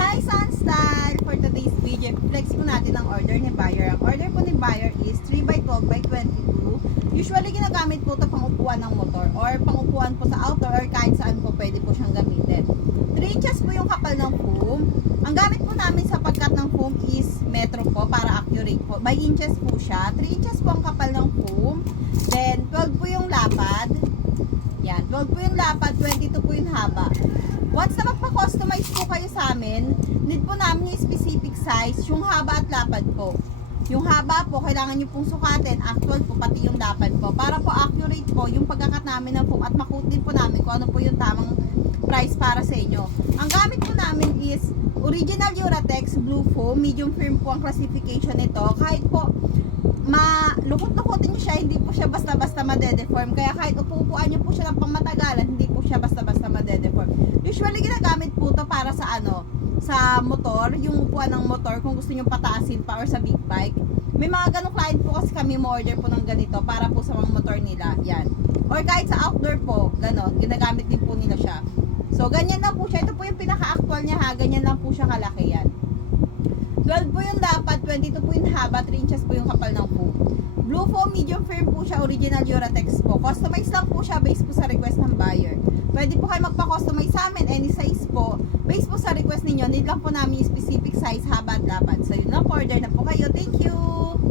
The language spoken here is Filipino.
Hi Sunstyle! For today's video, flex po natin ang order ni buyer. Ang order po ni buyer is 3x12x22. Usually ginagamit po ito pang upuan ng motor or pang upuan po sa outdoor or kahit saan po pwede po siyang gamitin. 3 inches po yung kapal ng foam. Ang gamit po namin sa pagkat ng foam is metro po para accurate po. By inches po siya. 3 inches po ang kapal ng foam. Then 12 po yung lapad. Yan, 12 po yung lapad, 22 po yung haba. Once na magpa-customize po kayo sa amin, need po namin yung specific size, yung haba at lapad po. Yung haba po, kailangan nyo pong sukatin, actual po, pati yung lapad po. Para po accurate po yung pagkakat namin ng foam at makut din po namin kung ano po yung tamang price para sa inyo. Ang gamit po namin is original Uratex Blue Foam, medium firm po ang classification nito. Kahit po malukot-lukotin nyo siya, hindi po siya basta-basta madedeform. Kaya kahit upupuan nyo po siya ng pangmatagalan, hindi po siya basta-basta madedeform. Usually ginagamit po to para sa sa motor, yung upuan ng motor kung gusto nyo pataasin pa or sa big bike. May mga ganong client po kasi kami mo-order po ng ganito para po sa mga motor nila. Yan. Or kahit sa outdoor po, ganon, ginagamit din po nila siya. So, ganyan lang po siya. Ito po yung pinaka-actual niya ha. Ganyan lang po siya kalaki yan. 12 po yung lapad, 22 po yung haba, 3 inches po yung kapal ng foam. Blue foam, medium firm po siya, original Uratex po. Customize lang po siya based po sa request ng buyer. Pwede po kayo magpa-customize sa amin, any size po. Based po sa request ninyo, need lang po namin yung specific size, haba at lapad. So yun lang, order na po kayo. Thank you!